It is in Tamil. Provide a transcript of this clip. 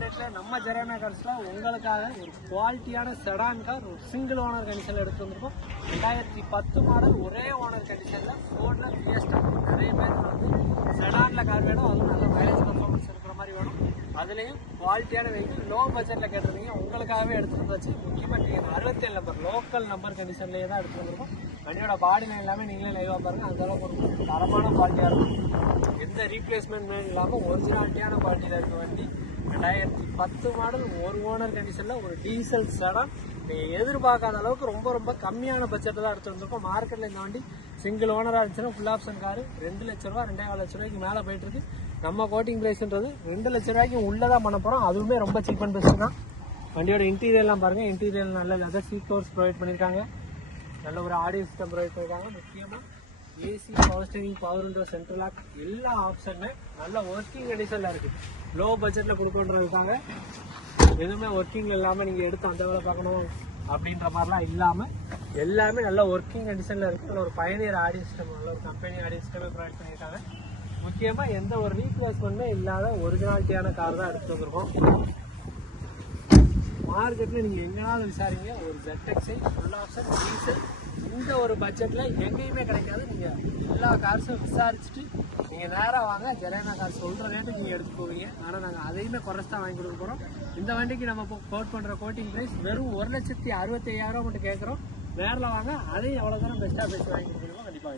அப்டேட்ல நம்ம ஜெரானா கார்ஸில் உங்களுக்காக ஒரு குவாலிட்டியான செடான் கார் ஒரு சிங்கிள் ஓனர் கண்டிஷனில் எடுத்து வந்திருக்கோம். ரெண்டாயிரத்தி பத்து மாடல் ஒரே ஓனர் கண்டிஷனில் ஃபோர்டில் பிஎஸ்டா நிறைய பேர் வந்து செடானில் கார் வேணும் அதுவும் நல்ல அதுலேயும் குவாலிட்டியான வெஹிக்கிள் லோ பட்ஜெட்ல கேட்டிருந்தீங்க உங்களுக்காகவே எடுத்துகிட்டு வந்தாச்சு. முக்கியமாக நீங்கள் அறுபத்தேழு நம்பர் லோக்கல் நம்பர் கண்டிஷன்லேயே தான் எடுத்து வந்திருக்கோம். வண்டியோட பாடி லைன் எல்லாமே நீங்களே லைவாக பாருங்க. அந்த அளவுக்கு ஒரு தரமான குவாலிட்டியாக இருக்கும். எந்த ரீப்ளேஸ்மெண்ட் இல்லாமல் ஒரிஜினாலிட்டியான குவாலிட்டியில் இருக்க வண்டி. ரெண்டாயிரத்தி பத்து மாடல் ஒரு ஓனர் கண்டிஷனில் ஒரு டீசல் சடம் நீங்கள் எதிர்பார்க்காத அளவுக்கு ரொம்ப ரொம்ப கம்மியான பட்ஜெட்டில் தான் எடுத்து வந்திருக்கோம். மார்க்கெட்டில் இந்த வண்டி சிங்கிள் ஓனராக இருந்துச்சுன்னா ஃபுல் ஆப்ஷன் காரு ரெண்டு லட்ச ரூபா ரெண்டாயிரம் லட்ச ரூபாய்க்கு மேலே போயிட்டு இருக்கு. நம்ம கோட்டிங் ப்ரைஸ்ன்றது ரெண்டு லட்ச ரூபாய்க்கு உள்ளே தான் பண்ண போகிறோம் அதுவுமே ரொம்ப சீப் அண்ட் பெஸ்ட் தான். வண்டியோட இன்டீரியர்லாம் பாருங்கள் இன்டீரியர் நல்ல லெதர் சீட் கவர்ஸ் ப்ரொவைட் பண்ணியிருக்காங்க நல்ல ஒரு ஆடியோ சிஸ்டம் ப்ரொவைட் பண்ணியிருக்காங்க முக்கியமாக AC power steering power window central lock எல்லா ஆப்ஷனுமே நல்ல ஒர்க்கிங் கண்டிஷனில் இருக்குது லோ பட்ஜெட்டில் கொடுக்கணுன்றதுக்காக எதுவுமே ஒர்க்கிங் இல்லாமல் நீங்கள் எடுத்து அந்த வேலை பார்க்கணும் அப்படின்ற மாதிரிலாம் இல்லாமல் எல்லாமே நல்ல ஒர்க்கிங் கண்டிஷனில் இருக்குது ஒரு பயனியர் ஆடியோ நல்ல ஒரு கம்பெனி ஆடியோ ப்ரொவைட் பண்ணியிருக்காங்க. முக்கியமாக எந்த ஒரு ரீப்ளேஸ்மெண்ட்டுமே இல்லாத ஒரிஜினாலிட்டியான கார் தான் எடுத்து வந்திருக்கோம். மார்க்கெட்டில் நீங்கள் எங்கேனாலும் விசாரிங்க. ஒரு ஜெட்டெக்ஸை ஃபுல் ஆப்ஷன் டீசல் இந்த ஒரு பட்ஜெட்டில் எங்கேயுமே கிடைக்காது. நீங்கள் எல்லா கார்ஸும் விசாரிச்சுட்டு நீங்கள் நேராக வாங்க. ஜெலேனா கார் சொல்கிற ரேட்டு நீங்கள் எடுத்து போவீங்க ஆனால் நாங்கள் அதையுமே குறைச்சி தான் வாங்கி கொடுக்க போகிறோம் இந்த வண்டிக்கு நம்ம கோட் பண்ணுற கோட்டிங் ப்ரைஸ் வெறும் ஒரு லட்சத்தி அறுபத்தையாயிரம் மட்டும் கேட்குறோம் நேரில் வாங்க. அதையும் எவ்வளோ தூரம் பெஸ்ட்டாக பேசி வாங்கி கொடுக்குறோமோ கண்டிப்பாக